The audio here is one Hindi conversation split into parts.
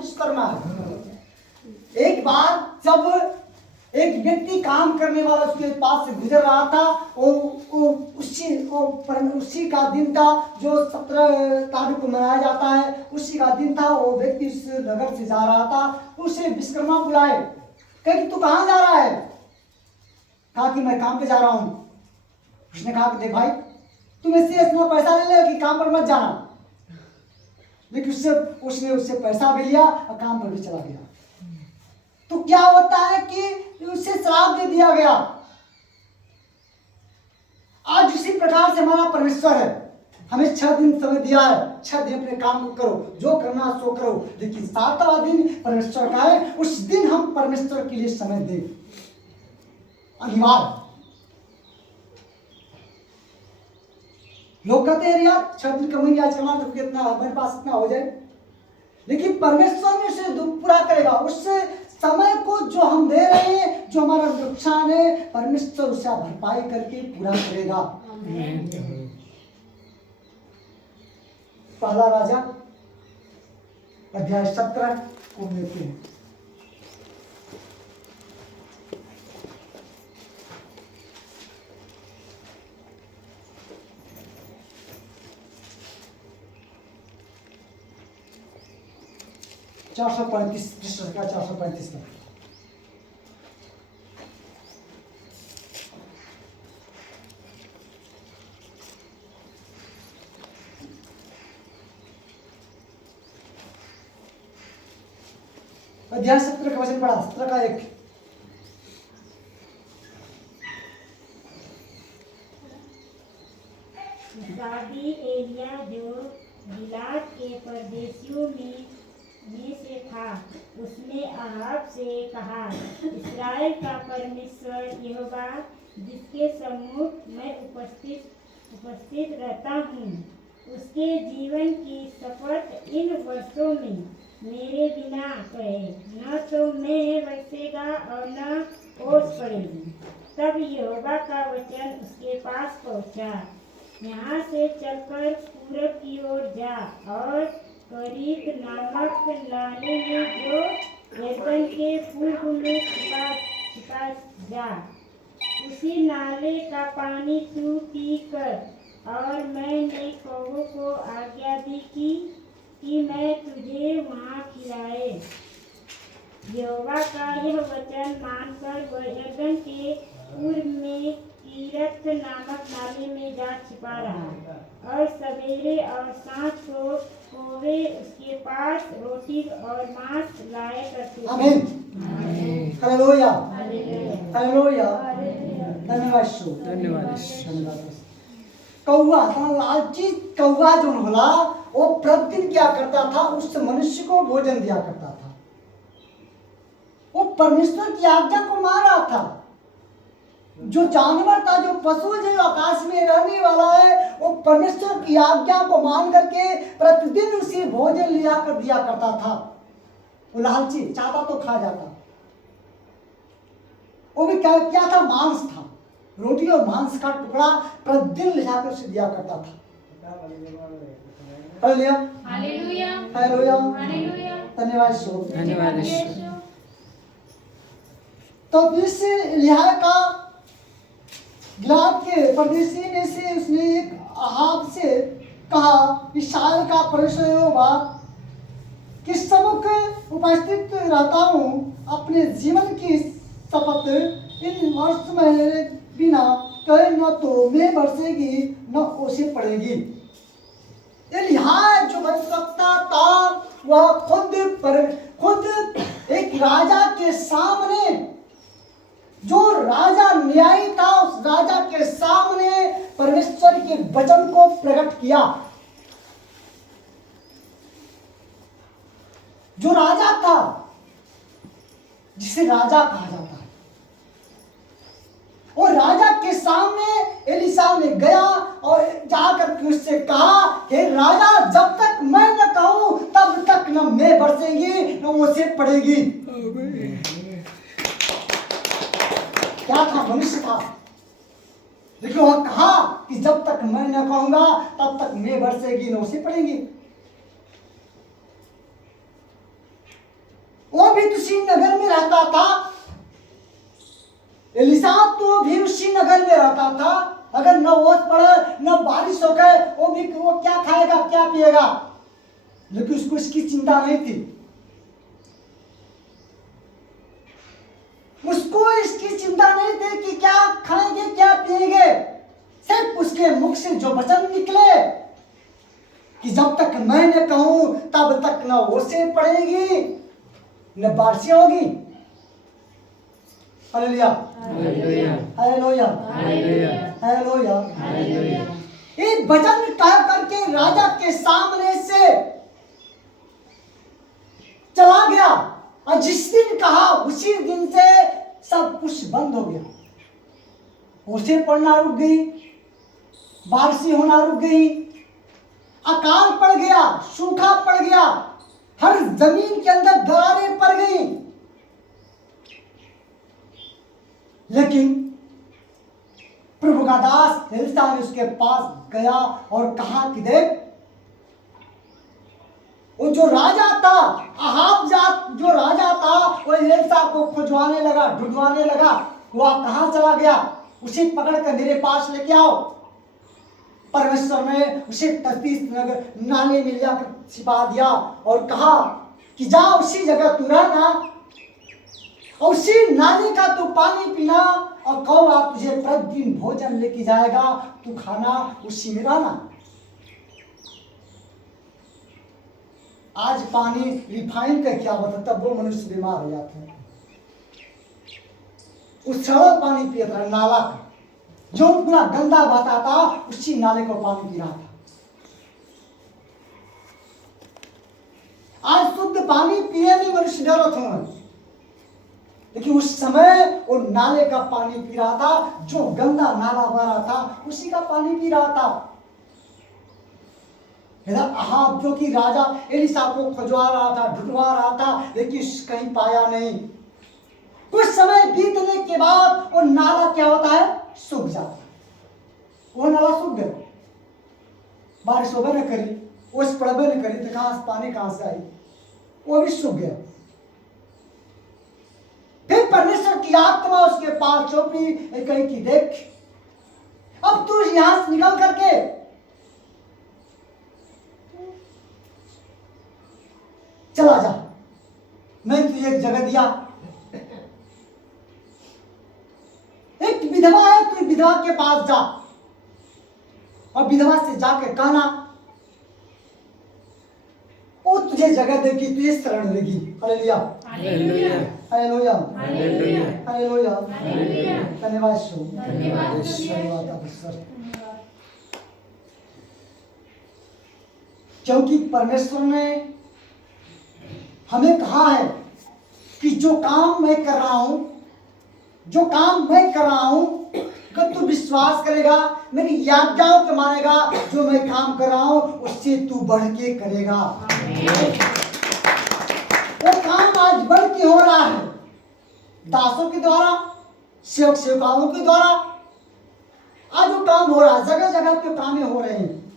विश्वकर्मा है। एक बार जब एक व्यक्ति काम करने वाला उसके पास से गुजर रहा था, उसी का दिन था जो 17 तारीख को मनाया जाता है, उसी का दिन था। वो व्यक्ति उस नगर से जा रहा था, उसे विश्वकर्मा बुलाए, कहे तू कहाँ जा रहा है? कहा कि मैं काम पे जा रहा हूँ। उसने कहा कि देख भाई, तुम इससे इतना पैसा ले ले कि काम पर मत जाना। लेकिन उसने उससे पैसा भी लिया और काम पर भी चला गया। तो क्या होता है कि उसे श्राप दे दिया गया। आज उसी प्रकार से हमारा परमेश्वर है, हमें 6 दिन समय दिया है, 6 दिन अपने काम को करो, जो करना सो करो, लेकिन 7वां दिन परमेश्वर का है, उस दिन हम परमेश्वर के लिए समय दें, अनिवार्य। लोग कहते हैं यार 6 दिन कमेंगे, आज कमा तो कितना हमारे पास इतना हो जाए, लेकिन परमेश्वर ने उसे पूरा करेगा। उससे समय को जो हम दे रहे हैं, जो हमारा नुकसान है, परमेश्वर उसे भरपाई करके पूरा करेगा। पहला राजा अध्याय 17 को देखते हैं। चार सौ 435 का। अध्याय 17 का वचन पढ़ा, 17 का 1। साबी एलिया जो गिलाद के परदेशियों में से था, उसने अहाब से कहा, इस्राएल का परमेश्वर यहोवा जिसके सम्मुख मैं उपस्थित रहता हूँ, उसके जीवन की शपथ इन वर्षों में मेरे बिना कहे, न तो मैं बरसेगा और न ओस पड़ेगी। तब यहोवा का वचन उसके पास पहुँचा, यहाँ से चलकर पूरब की ओर जा और करीत नामक नाले में जो यरदन के पूर्व में छिपा जा, उसी नाले का पानी तू पी कर, और मैंने कौवों को आज्ञा दी कि मैं तुझे वहाँ खिलाए। यहोवा का यह वचन मानकर वह यरदन के पूर्व में कीरत नामक नाले में जा छिपा रहा, और सवेरे और सांझ को कौवे उसके पास रोटी और मांस लाया करते थे। आमीन, हालेलुया, हालेलुया, धन्यवाद यीशु, धन्यवाद। कौवा, लालची कौवा जो होला, वो प्रतिदिन क्या करता था, उस मनुष्य को भोजन दिया करता था। वो परमेश्वर की आज्ञा को मान रहा था। जो जानवर था, जो पशु जो आकाश में रहने वाला है, वो परमेश्वर की आज्ञा को मान करके प्रतिदिन उसे भोजन लिया कर दिया करता था। वो लालची चाहता तो खा जाता, वो भी क्या था, मांस था, रोटी और मांस का टुकड़ा प्रतिदिन ले जाकर उसे दिया करता था। हालेलुया, हालेलुया, हालेलुया, धन्यवाद यीशु, धन्यवाद यीशु। तो इस लिहाज का गिलाद के परदेशी ने से उसने एक अहाब से कहा, इस्राएल का परमेश्वर यहोवा के सम्मुख उपस्थित रहता हूँ, अपने जीवन की शपथ इन वर्ष में बिना कहे न तो मैं बरसेगी न ओसे पड़ेगी। एलिय्याह जो भविष्यवक्ता था, वह खुद एक राजा के सामने, जो राजा न्यायी था, उस राजा के सामने परमेश्वर के वचन को प्रकट किया। जो राजा था, जिसे राजा कहा जाता है, और राजा के सामने एलीशा ने गया और जाकर उससे कहा, हे राजा, जब तक मैं न कहूं तब तक न मैं बरसेगी न ओसे पड़ेगी। क्या था? मनुष्य था, लेकिन वह कहा कि जब तक मैं न कहूंगा तब तक मैं बरसेगी न ओसे पड़ेगी। वो भी उसी नगर में रहता था। एलिशा तो भी उसी नगर में रहता था। अगर न ओस पड़े न बारिश हो गए वो क्या खाएगा क्या पिएगा, लेकिन उसको इसकी चिंता नहीं थी। उसको इसकी चिंता नहीं थी कि क्या खाएंगे क्या पिएंगे। सिर्फ उसके मुख से जो वचन निकले कि जब तक मैं न कहूं तब तक न ओसें पड़ेगी न बारिशें होगी। Hallelujah hallelujah hallelujah hallelujah hallelujah. ये वचन कह करके राजा के सामने से चला गया, और जिस दिन कहा उसी दिन से सब कुछ बंद हो गया। ओसें पड़ना रुक गई, बारिशें होना रुक गई, अकाल पड़ गया, सूखा पड़ गया, हर जमीन के अंदर दरारें पड़ गई। लेकिन प्रभु का दास एलिशा ने उसके पास गया और कहा कि देख, वो जो राजा था, अहाब जो राजा था, वो एलिशा को खुजवाने लगा, ढूंढवाने लगा। वह कहाँ चला गया, उसे पकड़ कर मेरे पास लेके आओ। परमेश्वर ने उसे तर्शीश नगर नाले में जाकर छिपा दिया और कहा कि जा उसी जगह तू रहना, और उसी नाले का तू पानी पीना, और कौवा तुझे प्रतिदिन भोजन लेके जाएगा, तू खाना उसी में रहना। आज पानी रिफाइन का क्या होता, तब वो मनुष्य बीमार हो जाते हैं। उस सरल पानी पिया था, नाला का जो पूरा गंदा बहता था, उसी नाले को पानी पी रहा था। आज शुद्ध पानी पिए में मनुष्य डरत हो, लेकिन उस समय वो नाले का पानी पी रहा था, जो गंदा नाला बह रहा था उसी का पानी पी रहा था। अहाब जो कि राजा एलिशा को खुजवा रहा था, ढूंढवा रहा था, लेकिन कहीं पाया नहीं। कुछ समय बीतने के बाद वो नाला क्या होता है, सूख जाता है। वो नाला सूख गया, बारिश होबे न करी, ओस पड़बे न करी, तो कहां से पानी कहां से आई, वो भी सूख गया। फिर परमेश्वर की आत्मा उसके पास चौपी, कही कि देख, अब तू यहां से निकल करके चला जा, मैं तुझे एक जगह दिया, एक विधवा है, तू विधवा के पास जा और विधवा से जाके कहना, वो तुझे जगह देगी, तुझे शरण देगी। Hallelujah hallelujah hallelujah hallelujah hallelujah. धन्यवाद शो, धन्यवाद। क्योंकि परमेश्वर ने हमें कहा है कि जो काम मैं कर रहा हूं, जो काम मैं कर रहा हूं, अगर तू विश्वास करेगा, मेरी आज्ञाओं को मानेगा, जो मैं काम कर रहा हूं उससे तू बढ़ के करेगा। वो काम आज बढ़ के हो रहा है, दासों के द्वारा, सेवक सेवकाओं के द्वारा। आज वो काम हो रहा है, जगह जगह पे काम हो रहे हैं।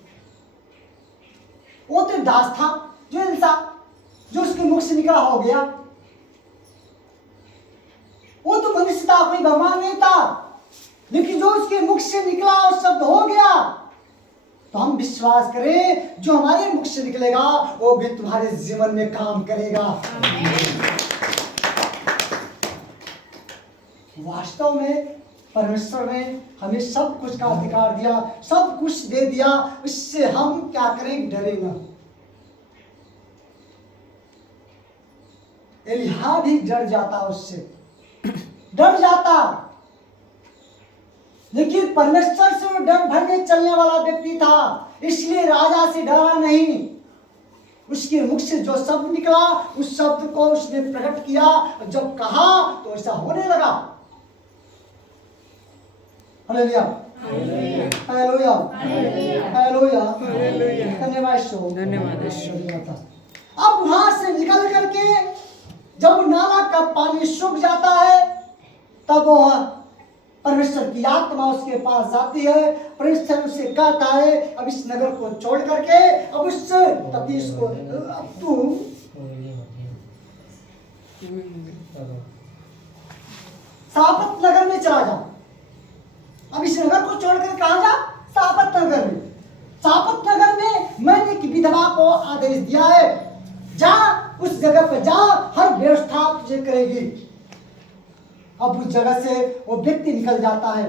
वो तो दास था जो एलिशा, जो उसके मुख से निकला हो गया, वो तो मनुष्य था, कोई भगवान नहीं था, लेकिन जो उसके मुख से निकला और शब्द हो गया। तो हम विश्वास करें, जो हमारे मुख से निकलेगा वो भी तुम्हारे जीवन में काम करेगा। वास्तव में परमेश्वर ने हमें सब कुछ का अधिकार दिया, सब कुछ दे दिया, उससे हम क्या करें, डरे ना। एलिया भी डर जाता, उससे डर जाता, लेकिन परमेश्वर से वो डर भर के चलने वाला व्यक्ति था, इसलिए राजा से डरा नहीं। उसके मुख से जो शब्द निकला, उस शब्द को उसने प्रकट किया, जब कहा तो ऐसा होने लगा। हालेलुया हालेलुया हालेलुया, धन्यवाद। अब वहां से निकल करके जब नाला का पानी सूख जाता है, तब वह परमेश्वर की आत्मा उसके पास जाती है। परमेश्वर उसे कहता है, अब इस नगर को छोड़ करके, अब उस तपीश को, अब तू सापत नगर में चला जा। अब इस नगर को छोड़कर कहाँ जा? सापत नगर में। सापत नगर में मैंने एक विधवा को आदेश दिया है, जा उस जगह पर जा, हर व्यवस्था तुझे करेगी। अब उस जगह से वो व्यक्ति निकल जाता है।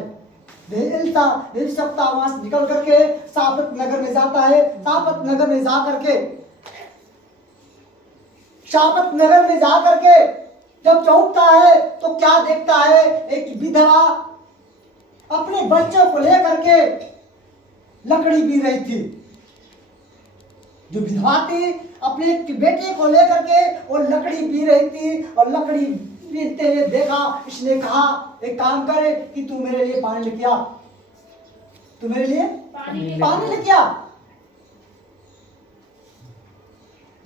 एलिशा वहां से निकल करके सापत नगर में जाता है। सापत नगर में जा करके जब चौंकता है तो क्या देखता है? एक विधवा अपने बच्चों को लेकर के लकड़ी बीन रही थी। जो विधवा थी अपने एक बेटे को लेकर के वो लकड़ी बीन रही थी, और लकड़ी बीनते हुए देखा। इसने कहा एक काम करे कि तू मेरे लिए पानी लेके आ, तू मेरे लिए पानी लेके आ।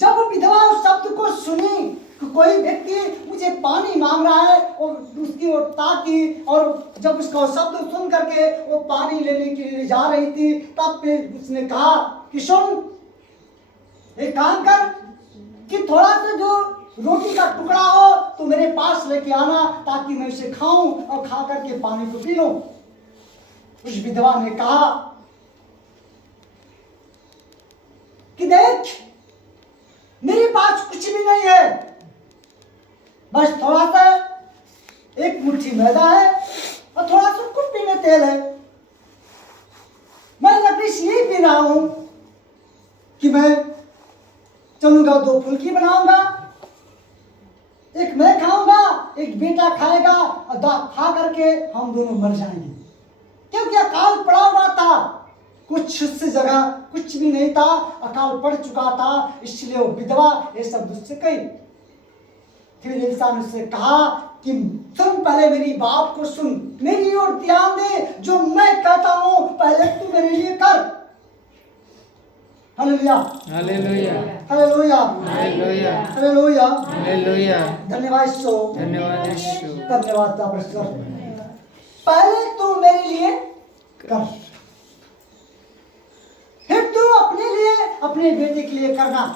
जब वो विधवा उस शब्द को सुनी कि कोई व्यक्ति मुझे पानी मांग रहा है, और उसकी ओर ताकी, और जब उसका शब्द सुन करके वो पानी लेने के लिए जा रही थी, तब फिर उसने कहा कि सुन, एक काम कर कि थोड़ा सा जो रोटी का टुकड़ा हो तो मेरे पास लेके आना, ताकि मैं उसे खाऊं और खा करके पानी को पी लूं। उस विधवा ने कहा कि देख, मेरे पास कुछ भी नहीं है, बस थोड़ा सा एक मुट्ठी मैदा है और थोड़ा सा कुप्पी में तेल है। मैं लकड़ी इसलिए पी रहा हूं कि मैं चलूंगा, 2 फुल्की बनाऊंगा, एक मैं खाऊंगा, एक बेटा खाएगा, और खा करके हम दोनों मर जाएंगे। क्योंकि अकाल पड़ा हुआ था, कुछ उस जगह कुछ भी नहीं था, अकाल पड़ चुका था। इसलिए वो विधवा ये सब उससे कही। फिर एलिशा ने उससे कहा कि सुन, पहले मेरी बात को सुन, मेरी ओर ध्यान दे, जो मैं कहता हूं पहले तू मेरे लिए कर। Hallelujah, hallelujah, hallelujah, hallelujah, hallelujah, hallelujah. धन्यवाद यीशु, धन्यवाद यीशु। धन्यवाद परमेश्वर। पहले तू मेरे लिए कर, फिर तू अपने लिए, अपने बेटे के लिए करना।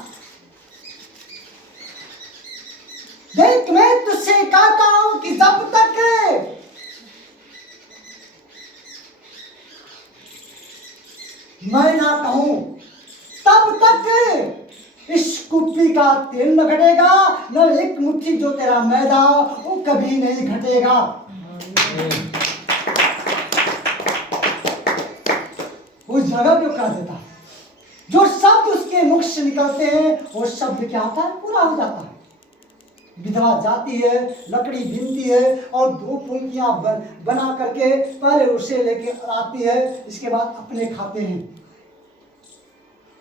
देख, मैं तुझसे कहता हूं कि जब तक मैं ना कहूं तब तक इस कुप्पी का तेल न घटेगा, न एक मुट्ठी जो तेरा मैदा वो कभी नहीं घटेगा। उस जगह पे कह देता है, जो शब्द उसके मुख से निकलते हैं वो शब्द क्या होता है? पूरा हो जाता है। विधवा जाती है, लकड़ी बीनती है और 2 फुल्कियां बना करके पहले उसे लेके आती है, इसके बाद अपने खाते हैं।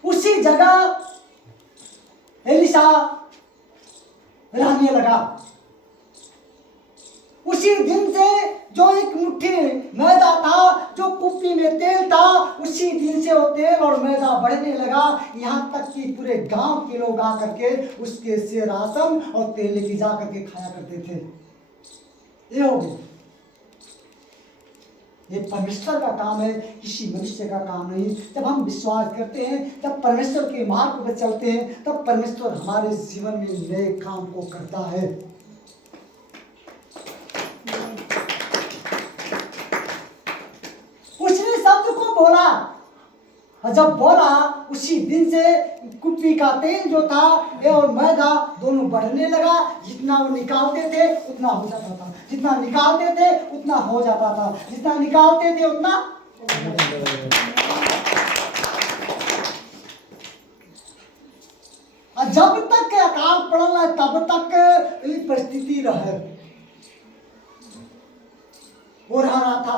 उसी जगह एलिशा रहने लगा। उसी दिन से जो एक मुट्ठी मैदा था, जो कुप्पी में तेल था, उसी दिन से वो तेल और मैदा बढ़ने लगा, यहाँ तक कि पूरे गांव के लोग आकर के उसके से राशन और तेल लेके जा करके खाया करते थे। ये हो गया। ये परमेश्वर का काम है, किसी मनुष्य का काम नहीं। जब हम विश्वास करते हैं, जब परमेश्वर के मार्ग पर चलते हैं, तब परमेश्वर हमारे जीवन में नए काम को करता है। उसने शब्द को बोला, और जब बोला उसी दिन से कुप्पी का तेल जो था और मैदा दोनों बढ़ने लगा। जितना वो निकालते थे उतना हो जाता था, जितना निकालते थे उतना हो जाता था, जितना निकालते थे उतना। और जब तक अकाल पड़ल तब तक ये परिस्थिति रहा था।